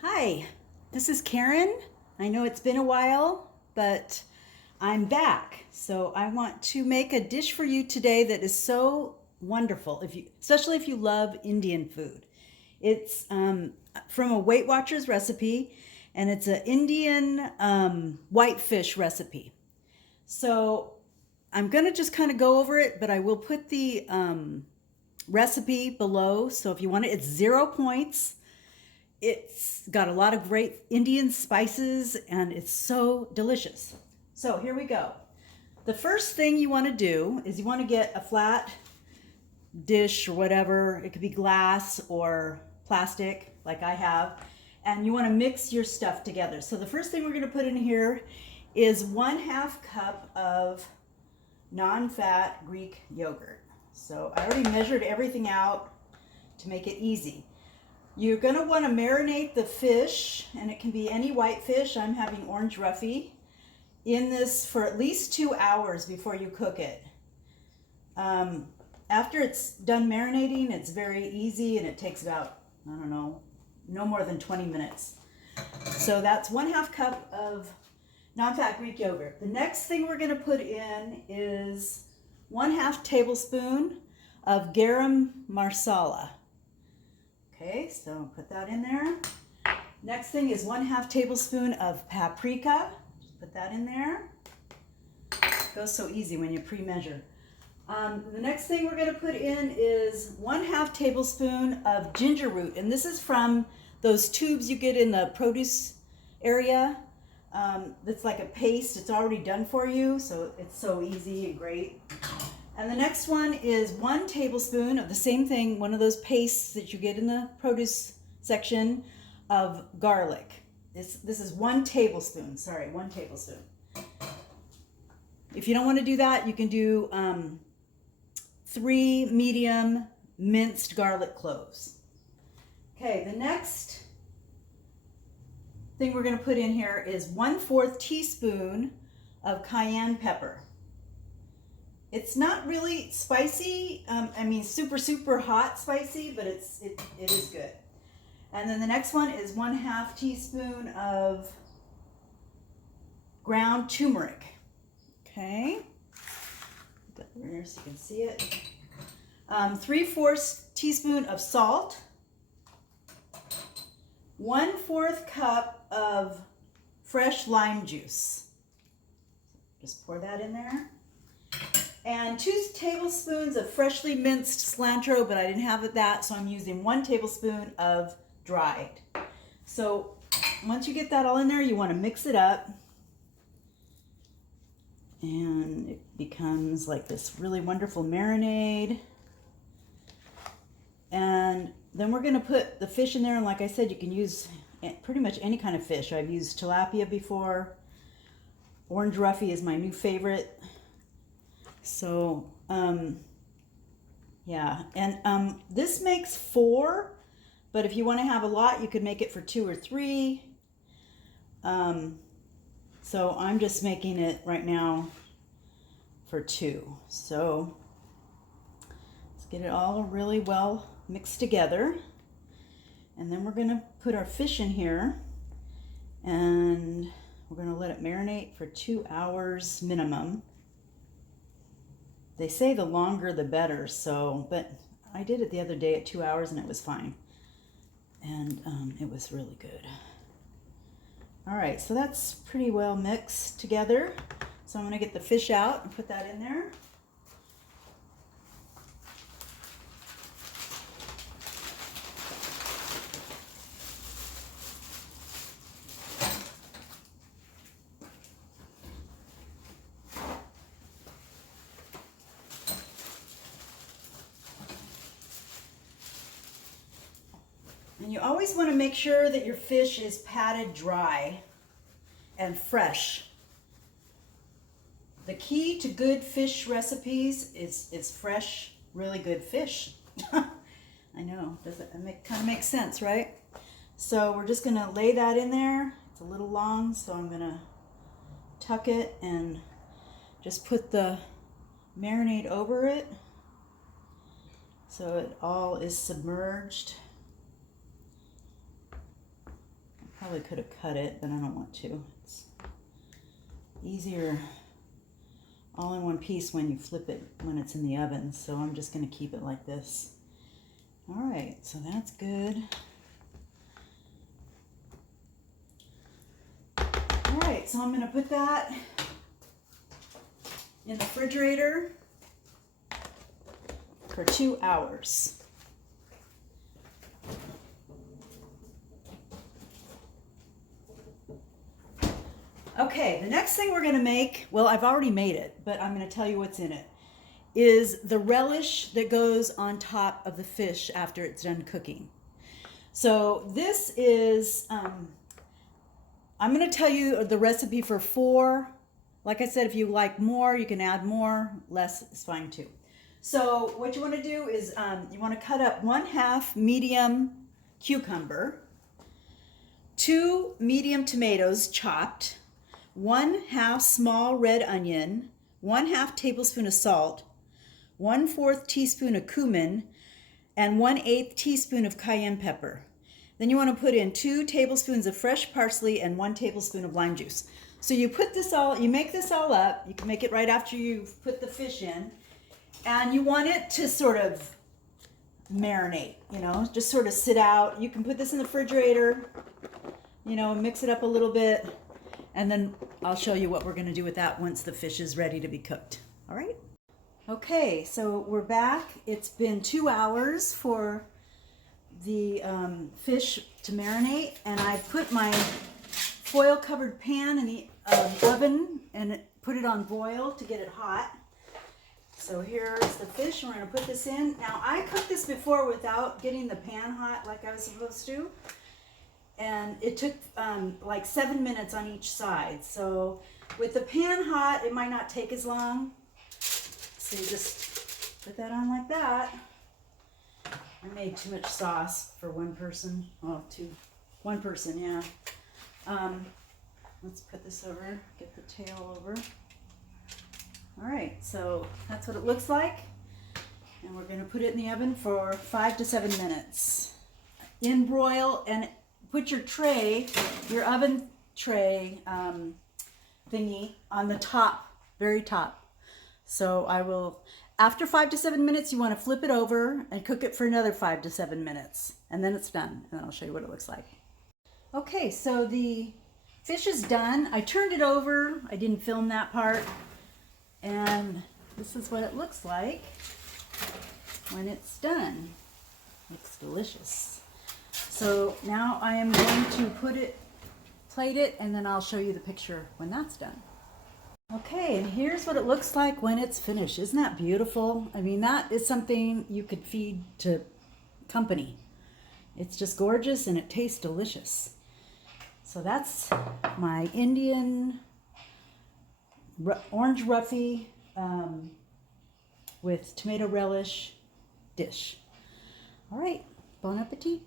Hi, this is Karen. I know it's been a while, but I'm back. So I want to make a dish for you today that is so wonderful, especially if you love Indian food. It's from a Weight Watchers recipe, and it's an Indian whitefish recipe. So I'm going to just kind of go over it, but I will put the recipe below. So if you want it, it's 0 points. It's got a lot of great Indian spices and it's so delicious. So here we go. The first thing you want to do is you want to get a flat dish or whatever. It could be glass or plastic like I have. And you want to mix your stuff together. So the first thing we're going to put in here is 1/2 cup of non-fat Greek yogurt. So I already measured everything out to make it easy. You're going to want to marinate the fish, and it can be any white fish. I'm having orange Roughy in this for at least 2 hours before you cook it. After it's done marinating, it's very easy and it takes about, I don't know, no more than 20 minutes. So that's 1/2 cup of non-fat Greek yogurt. The next thing we're going to put in is 1/2 tablespoon of Garam Masala. Okay, so put that in there. Next thing is 1/2 tablespoon of paprika. Just put that in there. It goes so easy when you pre-measure. The next thing we're going to put in is 1/2 tablespoon of ginger root. And this is from those tubes you get in the produce area. That's like a paste. It's already done for you, so it's so easy and great. And the next one is 1 tablespoon of the same thing, one of those pastes that you get in the produce section of garlic. This is 1 tablespoon, 1 tablespoon. If you don't want to do that, you can do 3 medium minced garlic cloves. Okay, the next thing we're going to put in here is 1/4 teaspoon of cayenne pepper. It's not really spicy, super hot spicy, but it is good. And then the next one is 1/2 teaspoon of ground turmeric. Okay, put that over here so you can see it. 3/4 teaspoon of salt. 1/4 cup of fresh lime juice. Just pour that in there. And 2 tablespoons of freshly minced cilantro, but I didn't have that, so I'm using 1 tablespoon of dried. So once you get that all in there, you want to mix it up. And it becomes like this really wonderful marinade. And then we're going to put the fish in there, and like I said, you can use pretty much any kind of fish. I've used tilapia before. Orange Roughy is my new favorite. So, yeah, and this makes 4, but if you want to have a lot, you could make it for 2 or 3. So I'm just making it right now for 2. So let's get it all really well mixed together. And then we're going to put our fish in here, and we're going to let it marinate for 2 hours minimum. They say the longer the better, but I did it the other day at 2 hours and it was fine. And it was really good. All right, so that's pretty well mixed together. So I'm gonna get the fish out and put that in there. And you always want to make sure that your fish is patted dry and fresh. The key to good fish recipes is fresh, really good fish. I know, kind of makes sense, right? So we're just going to lay that in there. It's a little long, so I'm going to tuck it and just put the marinade over it so it all is submerged. probably could have cut it, but I don't want to. It's easier all in one piece when you flip it when it's in the oven. So I'm just going to keep it like this. All right, so that's good. All right, so I'm going to put that in the refrigerator for 2 hours. Okay, the next thing we're going to make, well, I've already made it, but I'm going to tell you what's in it, is the relish that goes on top of the fish after it's done cooking. So this is, I'm going to tell you the recipe for 4. Like I said, if you like more, you can add more. Less is fine too. So what you want to do is you want to cut up 1/2 medium cucumber, 2 medium tomatoes chopped, 1/2 small red onion, 1/2 tablespoon of salt, 1/4 teaspoon of cumin, and 1/8 teaspoon of cayenne pepper. Then you want to put in 2 tablespoons of fresh parsley and 1 tablespoon of lime juice. So you put this all, you make this all up. You can make it right after you've put the fish in, and you want it to sort of marinate, you know, just sort of sit out. You can put this in the refrigerator, you know, mix it up a little bit, and then I'll show you what we're going to do with that once the fish is ready to be cooked. All right. Okay, so we're back. It's been 2 hours for the fish to marinate, and I put my foil covered pan in the oven and put it on broil to get it hot. So here's the fish. We're going to put this in. Now I cooked this before without getting the pan hot like I was supposed to, and it took like 7 minutes on each side. So with the pan hot, it might not take as long. So you just put that on like that. I made too much sauce for one person. Oh, one person, yeah. Let's put this over, get the tail over. All right, so that's what it looks like. And we're gonna put it in the oven for 5 to 7 minutes. In broil, and put your tray, your oven tray thingy on the top, very top. So I will, after 5 to 7 minutes, you want to flip it over and cook it for another 5 to 7 minutes. And then it's done, and I'll show you what it looks like. Okay, so the fish is done. I turned it over. I didn't film that part. And this is what it looks like when it's done. Looks delicious. So now I am going to plate it, and then I'll show you the picture when that's done. Okay, and here's what it looks like when it's finished. Isn't that beautiful? I mean, that is something you could feed to company. It's just gorgeous and it tastes delicious. So that's my Indian orange Roughy with tomato relish dish. All right, bon appetit.